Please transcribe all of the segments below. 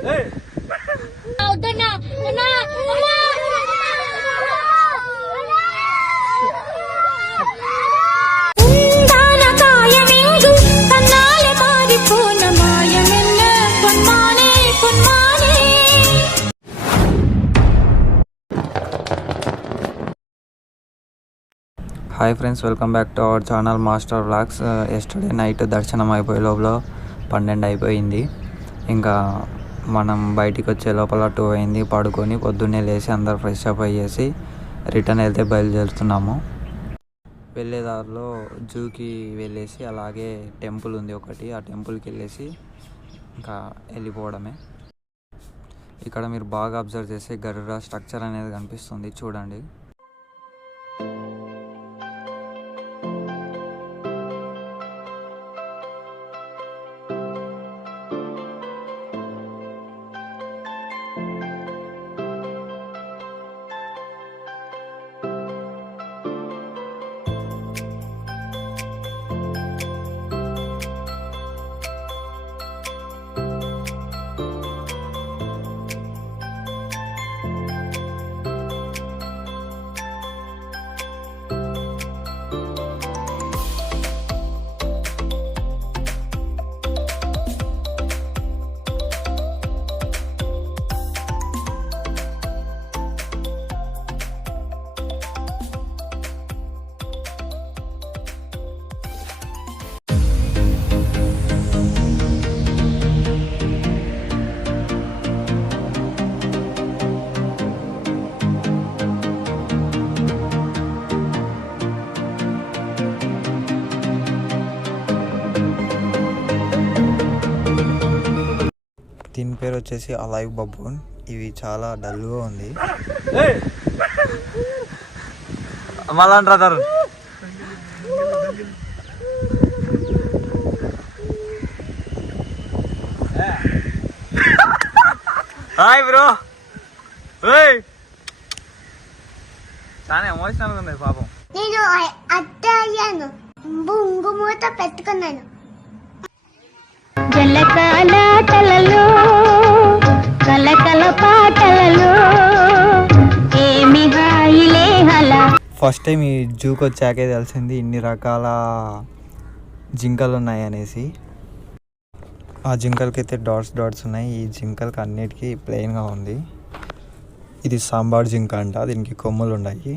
Hi friends, welcome back to our channel master vlogs. Yesterday night దర్శనం అయిపోయే లోపల 12 అయిపోయింది. ఇంకా మనం బయటికి వచ్చే లోపల 2 అయింది. పడుకొని పొద్దున్నే లేచి అందరు ఫ్రెష్ అప్ అయ్యేసి రిటర్న్ వెళ్తే బయలుదేరుతున్నాము. వెళ్ళేదారిలో జూకి వెళ్ళేసి అలాగే టెంపుల్ ఉంది ఒకటి, ఆ టెంపుల్కి వెళ్ళేసి ఇంకా వెళ్ళిపోవడమే. ఇక్కడ మీరు బాగా అబ్జర్వ్ చేస్తే గరుడ స్ట్రక్చర్ అనేది కనిపిస్తుంది, చూడండి. దీని పేరు వచ్చేసి అలైవ్ బబూన్. ఇవి చాలా డల్గా ఉంది. Hi bro. చాలా ఎమోషనల్ ఉంది పాపం. నేను అత్తయ్యాను బొంగుమూత పెట్టుకున్నాను. జలకాల తలలో కలకల పాటలలో ఏమి హాయిలే హలా. ఫస్ట్ టైం ఈ జూకి వచ్చాకే తెలిసింది ఇన్ని రకాల జింకలు ఉన్నాయి అనేసి. ఆ జింకలకి అయితే డాట్స్ ఉన్నాయి. ఈ జింకలకి అన్నిటికీ ప్లెయిన్గా ఉంది. ఇది సాంబార్ జింక అంట, దీనికి కొమ్ములు ఉన్నాయి.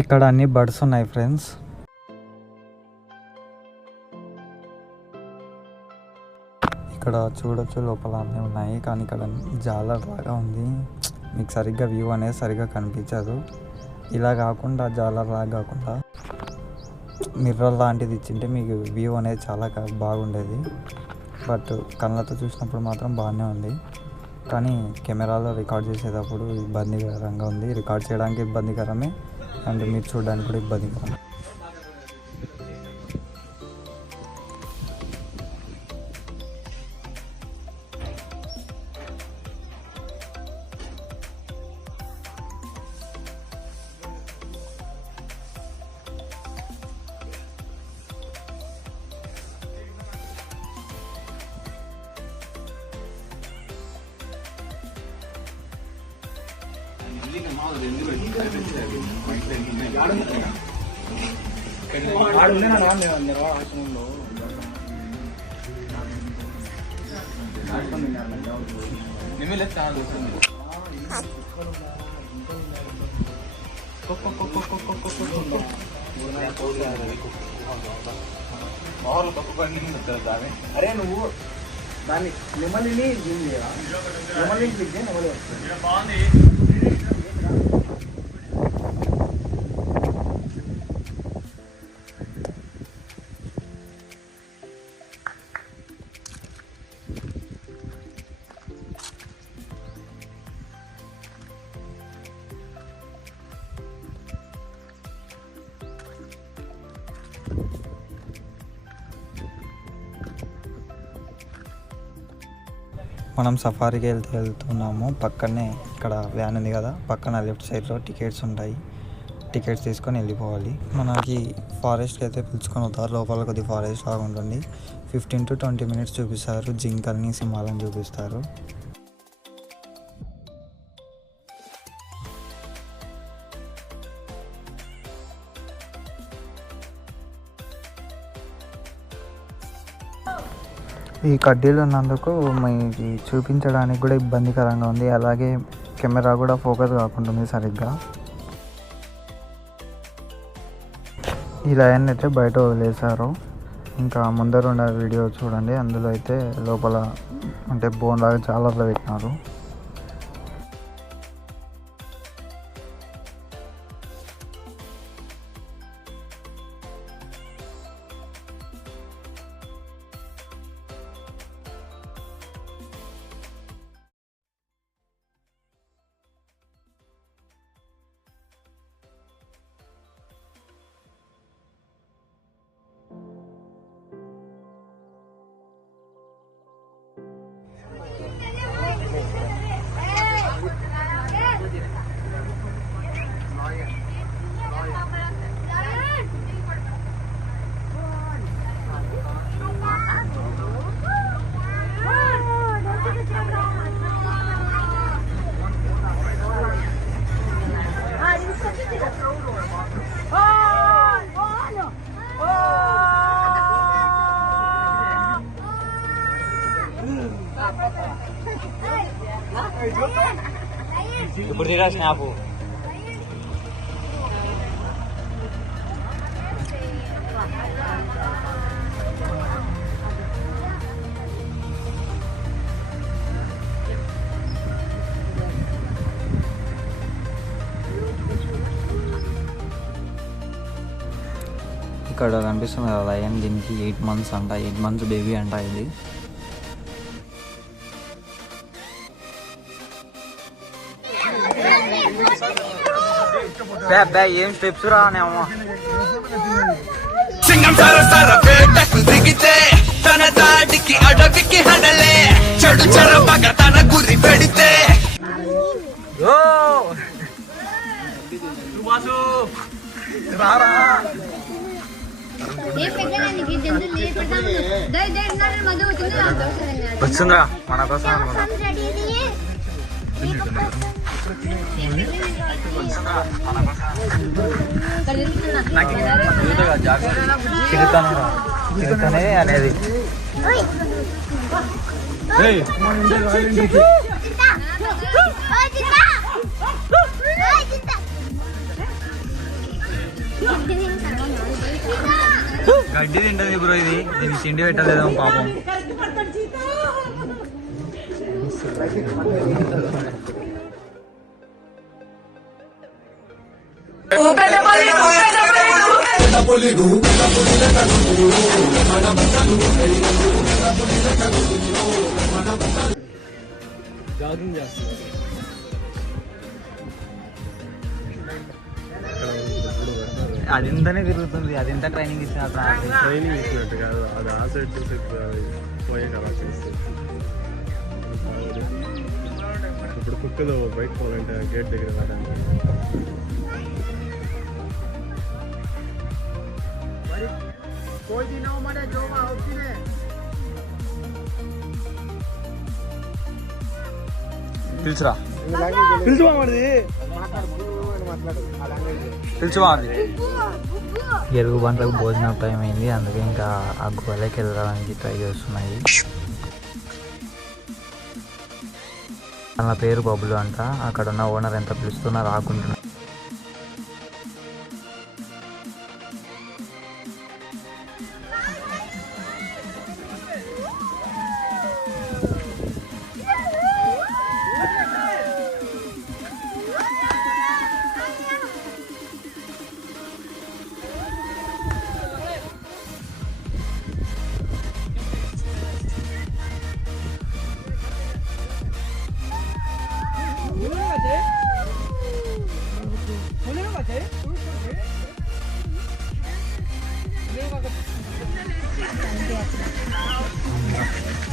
ఇక్కడ అన్ని బర్డ్స్ ఉన్నాయి ఫ్రెండ్స్. ఇక్కడ చూడొచ్చు, లోపల అన్నీ ఉన్నాయి. కానీ ఇక్కడ జాలర్ లాగా ఉంది. మీకు సరిగ్గా వ్యూ అనేది సరిగ్గా కనిపించదు. ఇలా కాకుండా జాలర్ లాగా కాకుండా మిర్రర్ లాంటిది ఇచ్చింటే మీకు వ్యూ అనేది చాలా బాగుండేది. బట్ కళ్ళతో చూసినప్పుడు మాత్రం బాగానే ఉంది. కానీ కెమెరాలో రికార్డ్ చేసేటప్పుడు ఇబ్బందికరంగా ఉంది. రికార్డ్ చేయడానికి ఇబ్బందికరమే అండ్ మీరు చూడడానికి కూడా ఇబ్బందికరం. అరే నువ్వు దాన్ని నెమలిని నెమలిని క్లిక్ చేయి, నెమలి వస్తుంది. మనం సఫారీకి వెళ్తున్నాము. పక్కనే ఇక్కడ వ్యాన్ ఉంది కదా, పక్కన లెఫ్ట్ సైడ్లో టికెట్స్ ఉంటాయి. టికెట్స్ తీసుకొని వెళ్ళిపోవాలి. మనకి ఫారెస్ట్కి అయితే పిలుచుకొని అవుతారు. లోపల కొద్ది ఫారెస్ట్ లాగా ఉంటుంది. 15 to 20 minutes చూపిస్తారు. జింకల్ని, సింహాలను చూపిస్తారు. ఈ కడ్డీలు ఉన్నందుకు మీకు చూపించడానికి కూడా ఇబ్బందికరంగా ఉంది. అలాగే కెమెరా కూడా ఫోకస్ కాకుంటుంది సరిగ్గా. ఈ లయన్ అయితే బయట వదిలేశారు. ఇంకా ముందరున్న వీడియో చూడండి. అందులో అయితే లోపల అంటే బోన్ లాగా జాలర్లో పెట్టినారు. ఇప్పుడు తీరా స్నాప్. ఇక్కడ కనిపిస్తుంది కదా లయన్, దీనికి 8 months అంట. 8 months బేబీ అంట ఇది. ఏం స్టెప్స్ రానేమో. సింగం సరసర వేటకు దిగితే తన దాడికి అడవికి హడలే చెడు చెరపగ తన గురి పెడితే వచ్చిందా మన కోసం. చిరుతనే అనేది గడ్డి తింటది బ్రో. ఇది దీనికి తిండి పెట్టలేదేమో పాపం. అది ఇంతనే తిరుగుతుంది. అది ఎంత ట్రైనింగ్ ఇచ్చిన ట్రైనింగ్ ఇచ్చినట్టు కాదు, అది ఆ సైడ్ చూసి పోయే కదా చేస్తుంది. ఇప్పుడు కుక్కలు బయట పోవాలంటే గేట్ దగ్గర రావడానికి పిలుచురా, ఎరుగు బండ్లకు భోజనం టైం అయింది. అందుకే ఇంకా ఆ గుహలోకి వెళ్ళడానికి ట్రై చేస్తున్నాయి. నా పేరు బబులు అంట. అక్కడ ఉన్న ఓనర్ ఎంత పిలుస్తున్నా రాకుంటున్నా.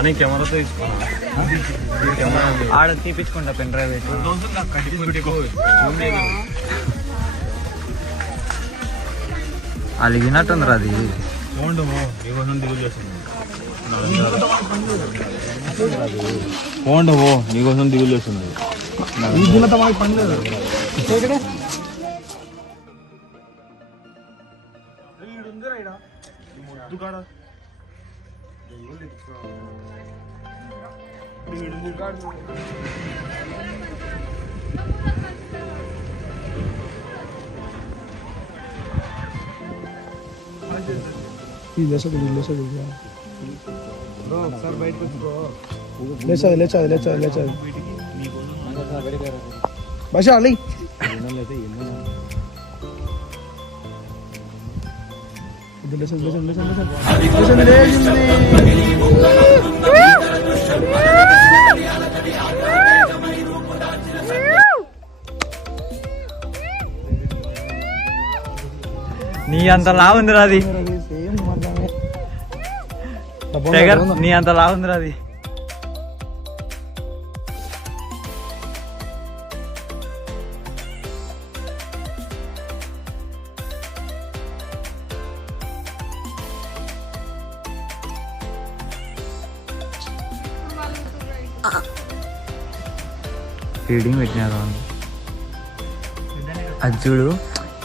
అని కెమెరాతో తీసుకున్నా కెమెరా ఆడ తీపించుకుంటా పెన్ డ్రైవ్ పెట్టి అలిగినట్టుందిరా అది. ఫోన్ నీకోసం దిగులు చేస్తుంది నీ అంత లావుందిరా అది. టైగర్ నీ అంత లావుందిరా అది. ఫీడింగ్ పెట్టినారు అది చూడు,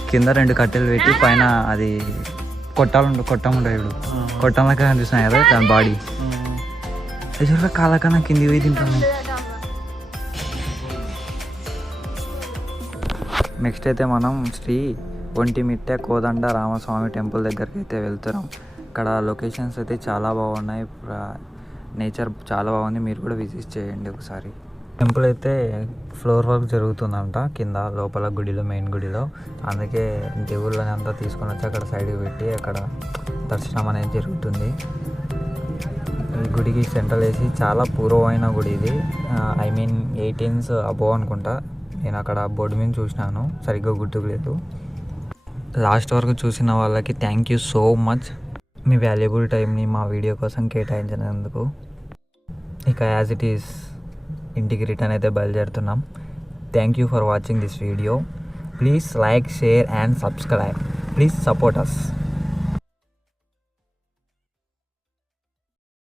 కింద 2 కట్టెలు పెట్టి పైన అది కొట్టం ఉంటాయి చూడు, కొట్టంలాగా కనిపిస్తున్నాయి కదా దాని బాడీ. అది చూడ కాలకన్నా కింది పోయి తింటాను. నెక్స్ట్ అయితే మనం శ్రీ ఒంటిమిట్టె కోదండ రామస్వామి టెంపుల్ దగ్గరికి అయితే వెళ్తున్నాం. ఇక్కడ లొకేషన్స్ అయితే చాలా బాగున్నాయి, నేచర్ చాలా బాగుంది. మీరు కూడా విజిట్ చేయండి ఒకసారి. టెంపుల్ అయితే ఫ్లోర్ వర్క్ జరుగుతుందంట కింద లోపల గుడిలో, మెయిన్ గుడిలో. అందుకే దేవుళ్ళని అంతా తీసుకొని వచ్చి అక్కడ సైడ్కి పెట్టి అక్కడ దర్శనం అనేది జరుగుతుంది. ఈ గుడికి సెంట్రల్ వేసి చాలా పూర్వమైన గుడి ఇది. ఐ మీన్ 18s అబోవ్ అనుకుంటా. నేను అక్కడ బోర్డు మీద చూసినాను, సరిగ్గా గుర్తుకు లేదు. లాస్ట్ వరకు చూసిన వాళ్ళకి థ్యాంక్ యూ సో మచ్. మీ వాల్యుబుల్ టైంని మా వీడియో కోసం కేటాయించినందుకు. ఇక యాజ్ ఇట్ ఈస్ ఇంటికి రిటర్న్ అయితే బయలుదేరుతున్నాం. Thank you for watching this video. Please like, share and subscribe. Please support us.